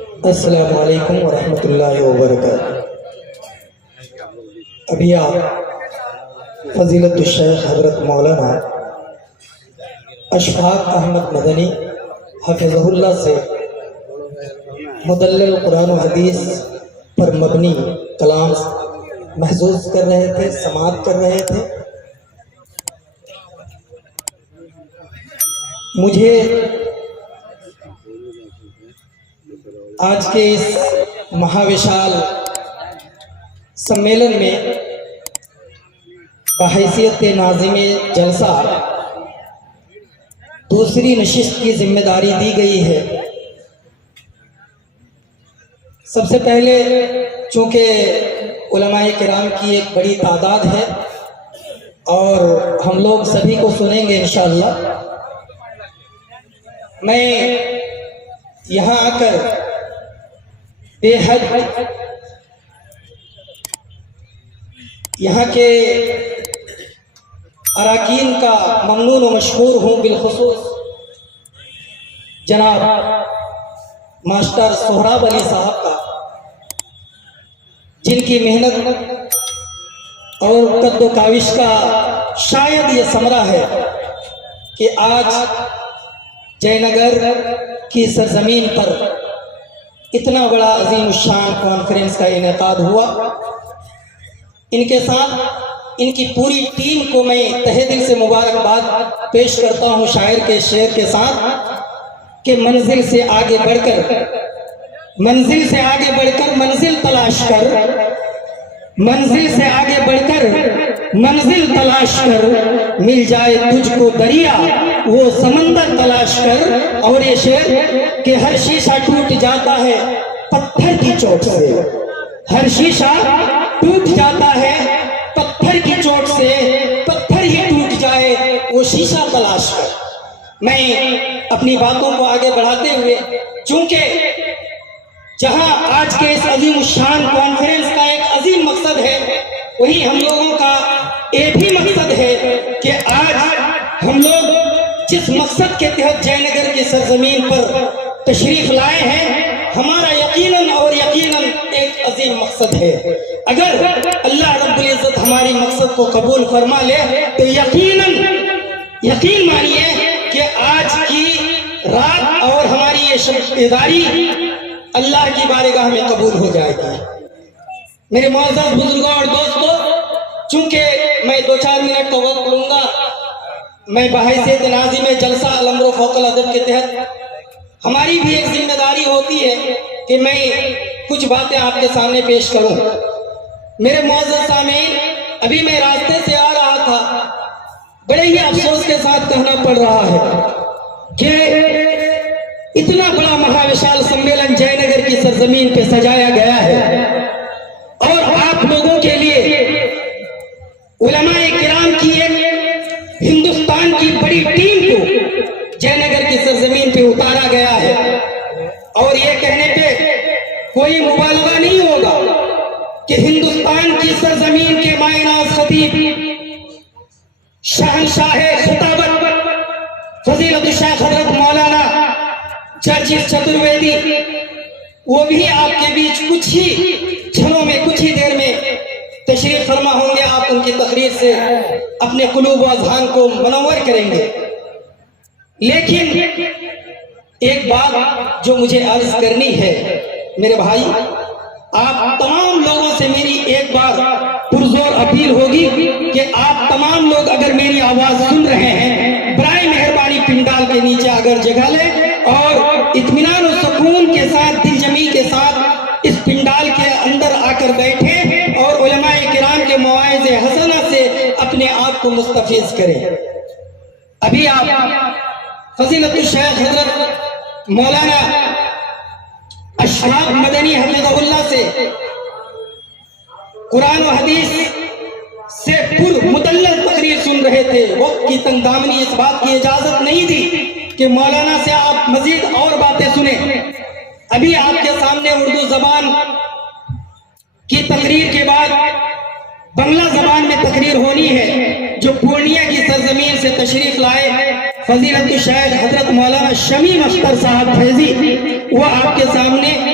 السلام علیکم ورحمۃ اللہ وبرکاتہ۔ ابھی آپ فضیلت الشیخ حضرت مولانا اشفاق احمد مدنی حفظہ اللہ سے مدلل قرآن و حدیث پر مبنی کلام محسوس کر رہے تھے، سماعت کر رہے تھے۔ مجھے آج کے اس مہاوشال سمیلن میں بحیثیت ناظم جلسہ دوسری نشست کی ذمہ داری دی گئی ہے۔ سب سے پہلے چونکہ علماء کرام کی ایک بڑی تعداد ہے اور ہم لوگ سبھی کو سنیں گے انشاءاللہ، میں یہاں آ کر بے حد یہاں کے اراکین کا ممنون و مشہور ہوں، بالخصوص جناب ماسٹر سہراب علی صاحب کا، جن کی محنت اور قد و کاوش کا شاید یہ ثمرہ ہے کہ آج جے نگر کی سرزمین پر اتنا بڑا عظیم الشان کانفرنس کا انعقاد ہوا۔ ان کے ساتھ ان کی پوری ٹیم کو میں تہہ دل سے مبارکباد پیش کرتا ہوں شاعر کے شعر کے ساتھ کہ منزل سے آگے بڑھ کر منزل تلاش کر، منزل سے آگے بڑھ کر منزل تلاش کر، مل جائے تجھ کو دریا وہ سمندر تلاش کر۔ اور یہ شعر کہ ہر شیشہ ٹوٹ جاتا ہے پتھر کی چوٹ سے، ہر شیشہ ٹوٹ جاتا ہے پتھر کی چوٹ سے، پتھر ہی ٹوٹ جائے وہ شیشہ تلاش کر۔ میں اپنی باتوں کو آگے بڑھاتے ہوئے، چونکہ جہاں آج کے اس عظیم الشان کانفرنس کا ایک عظیم مقصد ہے، وہی ہم لوگوں کا ایک ہی مقصد ہے کہ آج ہم لوگ جس مقصد کے تحت جے نگر کی سرزمین پر تشریف لائے ہیں، ہمارا یقیناً اور یقیناً ایک عظیم مقصد ہے۔ اگر اللہ رب العزت ہماری مقصد کو قبول فرما لے تو یقین مانیے کہ آج کی رات اور ہماری یہ شبیداری اللہ کی بارگاہ میں قبول ہو جائے گی۔ میرے معزز بزرگوں اور دوستوں، چونکہ میں 2-4 منٹ کا وقت لوں گا، میں بحیثیت ناظم جلسہ الامر فوق الادب کے تحت ہماری بھی ایک ذمہ داری ہوتی ہے کہ میں کچھ باتیں آپ کے سامنے پیش کروں۔ میرے معزز سامعین، ابھی میں راستے سے آ رہا تھا، بڑے ہی افسوس کے ساتھ کہنا پڑ رہا ہے کہ اتنا بڑا مہاوشال سمیلن جے نگر کی سرزمین پہ سجایا گیا ہے اور آپ لوگوں کے لیے علماء کرام کی ایک ہندوستان کی بڑی ٹیم کو جے نگر کی سرزمین پہ اتارا گیا ہے، اور یہ کہنے پہ کوئی مبالغہ نہیں ہوگا کہ ہندوستان کی سرزمین کے مائے ناز خطیب شہنشاہ خطابت فضیلت الشیخ حضرت مولانا جرجس چترویدی، وہ بھی آپ کے بیچ کچھ ہی چھنوں میں، کچھ ہی دیر میں تشریف فرما ہوں گے۔ آپ ان کی تقریر سے اپنے قلوب و اذہان کو منور کریں گے، لیکن ایک بات جو مجھے عرض کرنی ہے میرے بھائی، آپ تمام لوگوں سے میری ایک بار پرزور اپیل ہوگی کہ آپ تمام لوگ اگر میری آواز سن رہے ہیں، برائے مہربانی پنڈال کے نیچے اگر جگہ لیں اور اطمینان و سکون کے ساتھ، دل جمی کے ساتھ اس پنڈال کے اندر آ کر بیٹھیں اور علماء کرام کے مواعظ حسنہ سے اپنے آپ کو مستفیض کریں۔ ابھی آپ فضیلت الشیخ حضرت مولانا اشفاق مدنی حفظہ اللہ سے قرآن و حدیث سے پر مدلل تقریر سن رہے تھے۔ وقت کی تنگ دامنی اس بات کی اجازت نہیں دی کہ مولانا سے آپ مزید اور باتیں سنیں۔ ابھی آپ کے سامنے اردو زبان کی تقریر کے بعد بنگلہ زبان میں تقریر ہونی ہے، جو پورنیہ کی سرزمین سے تشریف لائے فضیلت الشیخ حضرت مولانا شمیم اختر صاحب فیضی، وہ آپ کے سامنے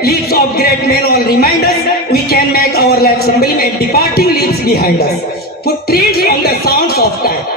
lives of great men all remind us we can make our life sublime, departing leaves behind us footprints on the sounds of time।